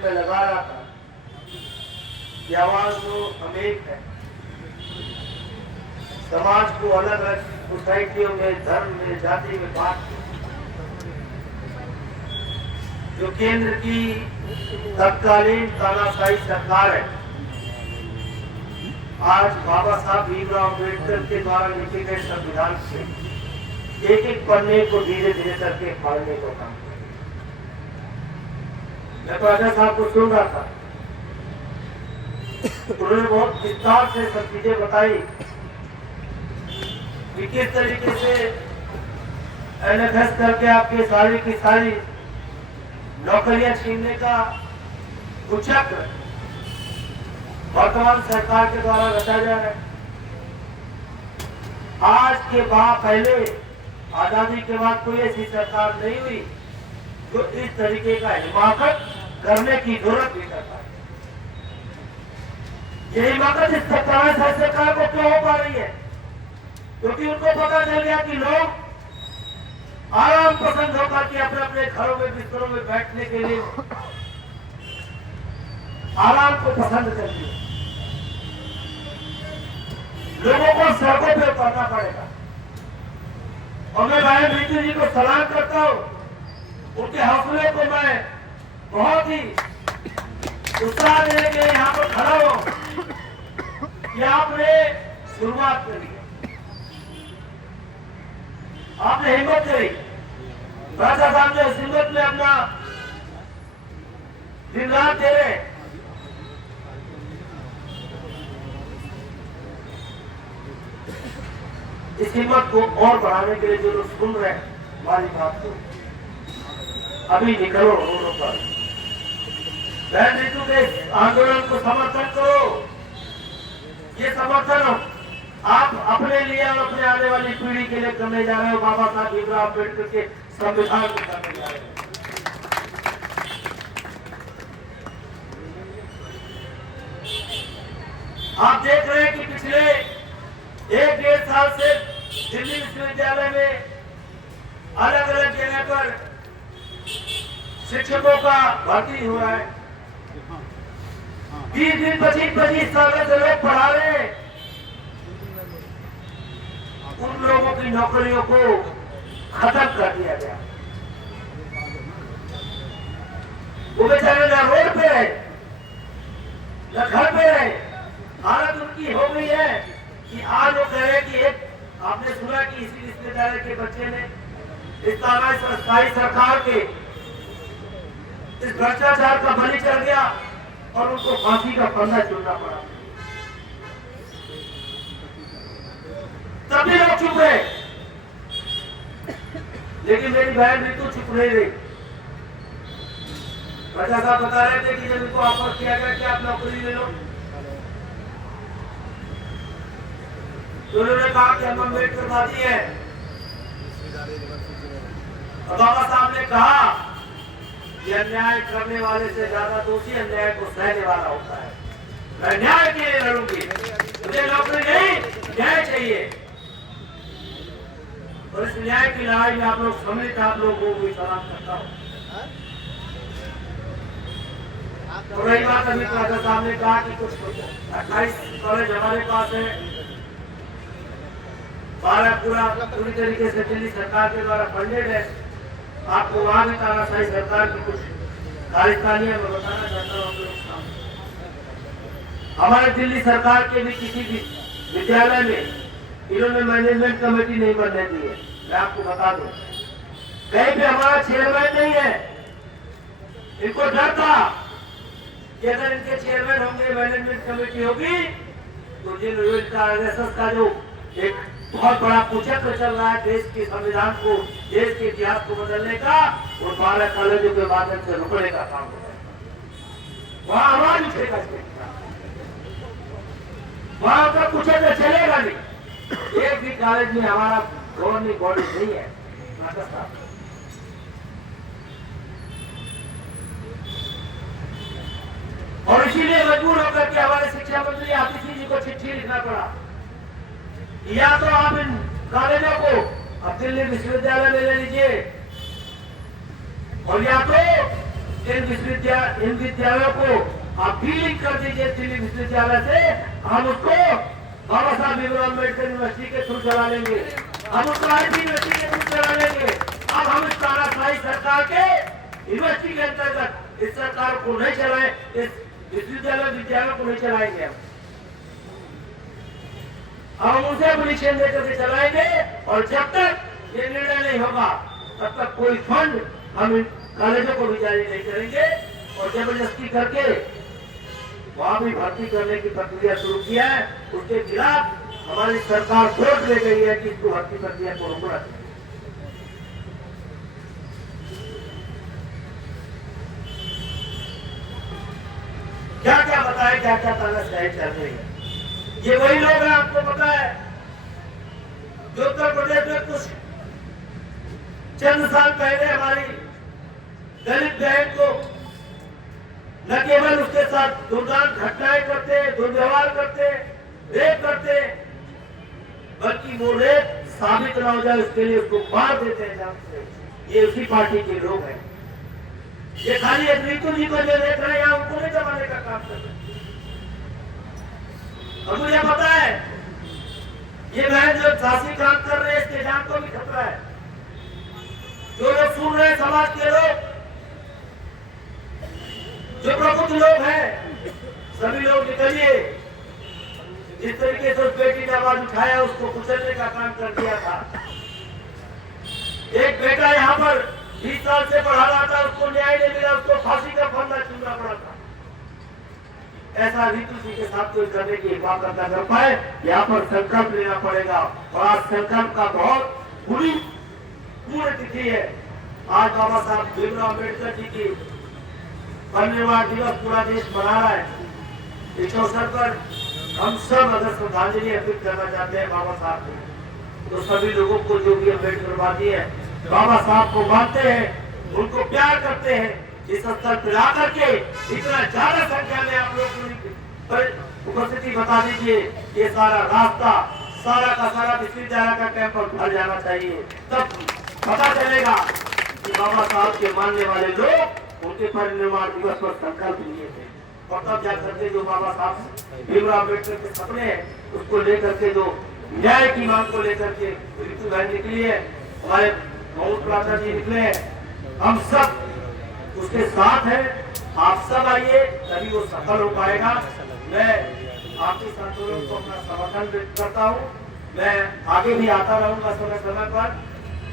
मैं लगा रहा था कि आवाज तो हम एक है, समाज को अलग अलग सोसाइटियों में, धर्म में, जाति में बांट के जो केंद्र की तत्कालीन तानाशाही सरकार है, आज बाबा साहब भीमराव अम्बेडकर के द्वारा लिखे गए संविधान से एक एक पन्ने को धीरे धीरे करके फाड़ने को काम। मैं तो राजा साहब को सुन रहा था, उन्होंने बहुत विस्तार से सब चीजें बताई कि किस तरीके से एनएफएस करके आपके सारी की सारी नौकरियां छीनने का कुचक्र वर्तमान सरकार के द्वारा रचा जा रहा है। आज के बाद, पहले आजादी के बाद कोई ऐसी सरकार नहीं हुई जो इस तरीके का हिमाकत करने की जरूरत भी करता है। ये हिमाकत इस सरकार को क्यों हो पा रही है? क्योंकि उनको पता चल गया कि लोग आराम पसंद होकर के अपने अपने घरों में, बिस्तरों में बैठने के लिए आराम को पसंद करते हैं। लोगों को सड़कों पे उतरना पड़ेगा। और मैं भाई नीति जी को सलाम करता हूं, उनके हौसले को मैं बहुत ही उत्साह देने के लिए यहाँ पर खड़ा हूं कि आपने शुरुआत करी, आपने हिम्मत करी। राजा साहब ने उस हिम्मत में अपना दिन रात दे रहे। इस हिम्मत को और बढ़ाने के लिए जो लोग सुन रहे हैं हमारी बात को, अभी निकलो रोडों पर, बहन ऋतु के आंदोलन को समर्थन करो। ये समर्थन आप अपने लिए और अपने आने वाली पीढ़ी के लिए करने जा रहे हो। बाबा साहब भीमराव अम्बेडकर के संविधान को करने जा रहे हो। आप देख रहे हैं कि पिछले 1-1.5 साल से दिल्ली विश्वविद्यालय में अलग अलग जगह पर शिक्षकों का भर्ती हो रहा है। 20-25 साल से लोग पढ़ा रहे हैं। उन लोगों की नौकरियों को खत्म कर दिया गया। वो बेचारे न रोड पे रहे, न घर पे रहे। हालत उनकी हो गई है कि आज वो कह रहे कि एक आपने सुना कि इसी विश्वविद्यालय के बच्चे ने इस तानाशाही सरकार के इस भ्रष्टाचार का बलि चढ़ गया और उनको फांसी का फंदा चुनना पड़ा। तभी लोग चुप रहे, लेकिन मेरी बहन ऋतु चुप नहीं रही। राजा साहब बता रहे थे कि जब इनको ऑफर किया गया कि आप नौकरी ले लो, तो उन्होंने कहा कि हम अम्बेडकरवादी है। और बाबा साहब ने कहा कि अन्याय करने वाले से ज्यादा दोषी अन्याय को सहने वाला होता है। मैं न्याय के लिए लड़ूंगी, मुझे नौकरी नहीं, न्याय चाहिए। और इस न्याय की लड़ाई में आप लोग सम्मिलित, आप लोगों को भी सलाम करता हूँ। तो रही बात अमित राजा साहब ने कहा कि कुछ 28 कॉलेज हमारे पास है, 12 पूरी तरीके से दिल्ली सरकार के द्वारा फंडेड है। आपको वहां भी तानाशाही सरकार की कुछ कार्यकारियां मैं बताना चाहता हूँ। हमारे दिल्ली सरकार के भी किसी भी विद्यालय में इन्होंने मैनेजमेंट कमेटी नहीं बनने दी है। मैं आपको बता दूं, कहीं भी हमारा चेयरमैन नहीं है। इनको डर था कि अगर इनके चेयरमैन होंगे, मैनेजमेंट कमेटी होगी, तो जिन आरएसएस का जो एक बहुत बड़ा कुचक्र चल रहा है देश के संविधान को, देश के इतिहास को बदलने का, वो 12 कॉलेजों के माध्यम से रुकने का काम होता है। वहां आवाज उठेगा, वहां का कुचक्र चलेगा नहीं। एक भी कॉलेज में हमारा गवर्निंग बॉडी नहीं है। और इसीलिए मजबूर होकर के हमारे शिक्षा मंत्री आतिशी जी को चिट्ठी लिखना पड़ा, या तो आप इन कॉलेजों को अब दिल्ली विश्वविद्यालय में ले लीजिए, और या तो इन विद्यालयों को आप डीलिंग कर दीजिए दिल्ली विश्वविद्यालय से। हम उसको बाबा साहब भीमराव अम्बेडकर यूनिवर्सिटी के थ्रू चला लेंगे, हम उसको आईटी यूनिवर्सिटी के थ्रू चला लेंगे। अब हम इस तानाशाही सरकार के यूनिवर्सिटी के अंतर्गत इस सरकार को नहीं चलाए, इस विद्यालय को नहीं चलाएंगे। हम उसे एप्लीकेशन देकर के चलाएंगे और जब तक ये निर्णय नहीं होगा तब तक कोई फंड हम इन कॉलेजों को भी जारी नहीं करेंगे। और जबरदस्ती करके वहां भी भर्ती करने की प्रक्रिया शुरू किया है, उसके खिलाफ हमारी सरकार कोर्ट ले गई है कि इसको भर्ती प्रक्रिया को रोकना चाहिए। क्या क्या बताए, क्या क्या तानाशाही चल रही है। ये वही लोग हैं, आपको पता है, जो उत्तर प्रदेश में कुछ चंद साल पहले हमारी दलित बहन को न केवल उसके साथ दुर्दांत घटनाएं करते, दुर्व्यवहार करते, रेप करते, बल्कि वो रेप साबित न हो जाए उसके लिए उसको मार देते हैं जान से। ये उसी पार्टी के लोग हैं। ये खाली एक ऋतु जी को जो देख रहे हैं, उनको नहीं जमाने का काम कर रहे। और मुझे पता है ये बहन जो साहसी काम कर रहे हैं, इसके जान को भी खतरा है। जो लोग सुन रहे हैं, समाज के लोग, जो प्रबुद्ध लोग हैं, सभी लोग निकलिए। जिस तरीके से उस बेटी ने आवाज उठाया, उसको कुचलने का काम कर दिया था। एक बेटा यहाँ पर 20 साल से पढ़ा रहा था, उसको न्याय नहीं मिला, उसको फांसी का फंदा चुनना पड़ा था। ऐसा ऋतु जी के साथ कोई करने की हिफाजत न कर पाए, यहाँ पर संकल्प लेना पड़ेगा। और आज संकल्प का बहुत बुरी पूर्ण तिथि है। आज बाबा साहब भीमराव अम्बेडकर जी की परिनिर्वाण दिवस पूरा देश मना रहा है। इस अवसर पर हम सब अगर श्रद्धांजलि अर्पित करना चाहते हैं बाबा साहब को, तो सभी लोगों को जो भी अम्बेडकरवादी है, बाबा साहब को मानते हैं, उनको प्यार करते हैं, इस स्तर पर ला करके इतना ज्यादा संख्या में आप लोग उपस्थिति बता दीजिए। ये सारा रास्ता, सारा का सारा विश्वविद्यालय का कैंपस भर जाना चाहिए। तब पता चलेगा कि बाबा साहब के मानने वाले लोग उनके परिनिर्वाण दिवस पर संकल्प लिए थे। और तब जाकर के जो बाबा साहब भीमराव अम्बेडकर के सपने हैं, उसको लेकर के जो न्याय की मांग को लेकर के ऋतु बहन निकली है, हमारे बहुत प्राचा जी निकले हैं, हम सब उसके साथ हैं। आप सब आइए, तभी वो सफल हो पाएगा। मैं आपके संतुलन को अपना समर्थन व्यक्त करता हूँ। मैं आगे भी आता रहूंगा समय समय पर।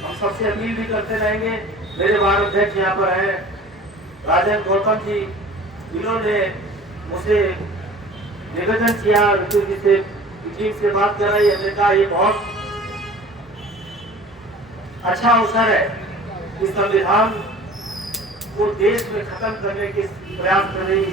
हम सबसे अपील भी करते रहेंगे। मेरे वार्ड अध्यक्ष यहाँ पर हैं, राजन गौतम जी, इन्होंने मुझसे निवेदन किया, ऋतु जी से टीम से बात कराई। हमने कहा ये बहुत अच्छा अवसर है कि संविधान को देश में खत्म करने के प्रयास कर रही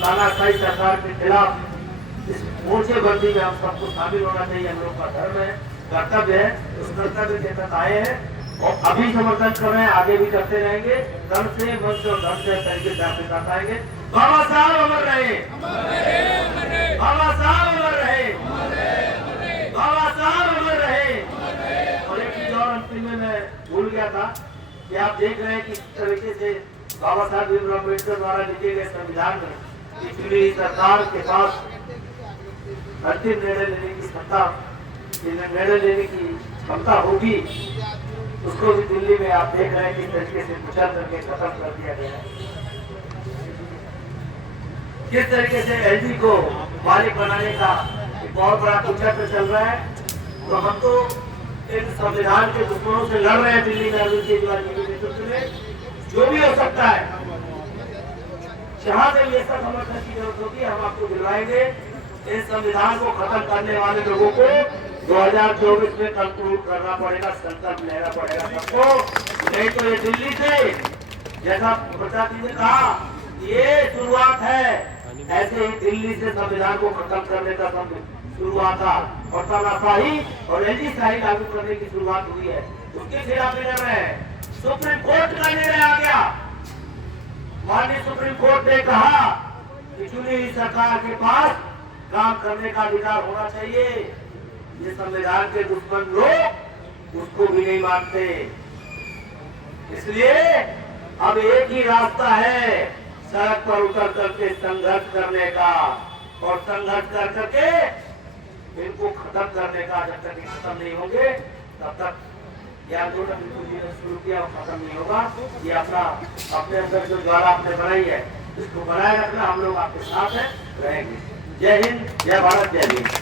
तानाशाही सरकार के खिलाफ इस मोर्चेबंदी में हम सबको शामिल होना चाहिए। हम लोग का धर्म है, कर्तव्य है, उस कर्तव्य के तहत आए हैं और अभी समर्थन कर रहे हैं, आगे भी करते रहेंगे। धर्म से, मन से और धर्म से तरीके से आपके साथ आएंगे। बाबा साहब अमर रहे, बाबा साहब अमर रहे, बाबा साहब अमर रहे। और एक चीज और अंतिम में मैं भूल गया था कि आप देख रहे हैं किस तरीके से बाबा साहब भीमराव अम्बेडकर द्वारा लिखे गए संविधान में पिछली सरकार के पास अंतिम निर्णय लेने की सत्ता, निर्णय लेने की क्षमता होगी, उसको भी दिल्ली में आप देख रहे हैं किस तरीके से कुचल करके खत्म कर दिया गया है। किस तरीके से एलजी को मालिक बनाने का एक बहुत बड़ा कुचल चल रहा है। तो हम तो इन संविधान के दुश्मनों से लड़ रहे हैं दिल्ली में अरविंद केजरीवाल के नेतृत्व में। जो भी हो सकता है, जहां से ये सब समर्थन की जरूरत होगी हम आपको दिलवाएंगे। इस संविधान को खत्म करने वाले लोगों को 2024 में कंक्लूड करना पड़ेगा, संकल्प लेना पड़ेगा सबको। नहीं तो ये दिल्ली से, जैसा प्रसाद जी ने कहा, ये शुरुआत है। ऐसे ही दिल्ली से संविधान को खत्म करने का शुरुआत था और तानाशाही और एलजी लागू करने की शुरुआत हुई है। उसके खिलाफ निर्णय है, सुप्रीम कोर्ट का निर्णय आ गया। माननीय सुप्रीम कोर्ट ने कहा कि चुनी हुई सरकार के पास काम करने का अधिकार होना चाहिए। ये संविधान के दुश्मन लोग उसको भी नहीं मानते। इसलिए अब एक ही रास्ता है सड़क पर उतर करके संघर्ष करने का, और संघर्ष कर करके इनको खत्म करने का। जब तक ये खत्म नहीं होंगे तब तक ये आंदोलन शुरू किया और खत्म नहीं होगा। ये अपना अपने अंदर जो ज्वाला आपने बनाई है इसको बनाए रखना, हम लोग आपके साथ हैं, रहेंगे। जय हिंद, जय भारत, जय भीम।